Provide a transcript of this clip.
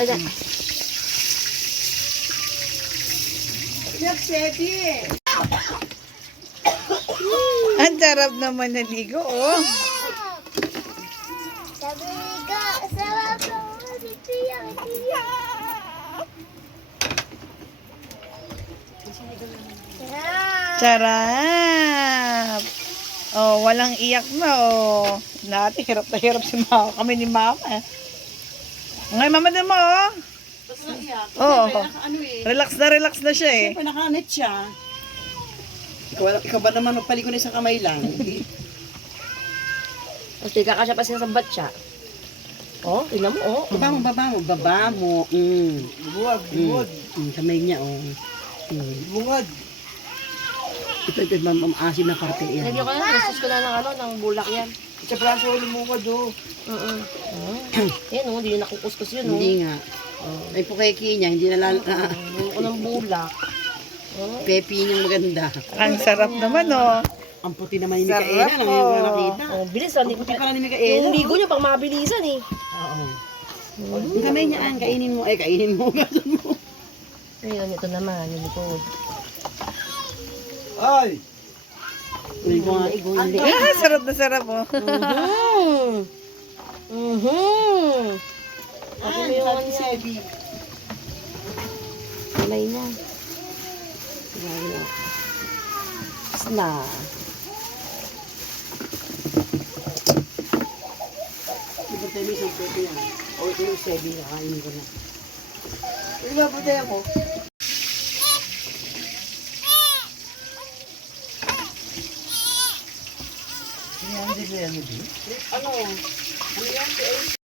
Ay, na. Ang sarap naman naligo, oh. Sabi ko, sarap ako si Tia. Sarap. Oh, walang iyak na, oh. Dati, hirap na hirap si mama. Kami ni mama. Ngayon, mama din mo, oh. Basta naiyak. Oo. Ano eh. Relax na siya, eh. Siyempre nakanet siya. Ikaw ba naman magpaliko na isang kamay lang? Tapos tika ka siya pa sinasambat siya. Oh, tingnan mo, oh. Baba mo. Buwag. Kamay niya, oh. Buwag. Ito, mamasim na parte yan. Lagyan ko na, nasus ko na ng ng bulak yan. Sa braso, lumukad, oh. Yan, oh, hindi na nakukuskus yun, oh. Hindi nga. Ay pukeki niya, hindi nalala. Lagyan ko ng bulak. Pepi niyang maganda. Ang sarap naman, oh. Ang puti naman ni Sarap, Mikaela, nang oh. yung nakita. Oh, bilis, ah. Ang puti pala ni Mikaela. Yung ligo niya, pang mabilisan, eh. Oo. Yung kamay niya, kainin mo. Ay, kainin mo. Gasan mo. Ayun, ito naman, yung likod. Ay! Uy, mga Hindi. Ah, sarap na sarap, oh. Ako mo yung ano niya. Kamay na. Lagi na. Na. Iba tayo may isang pwede yan. O, ito yung sebi na kainin ko na. Ano ba patay ako? Ano? Ano yan?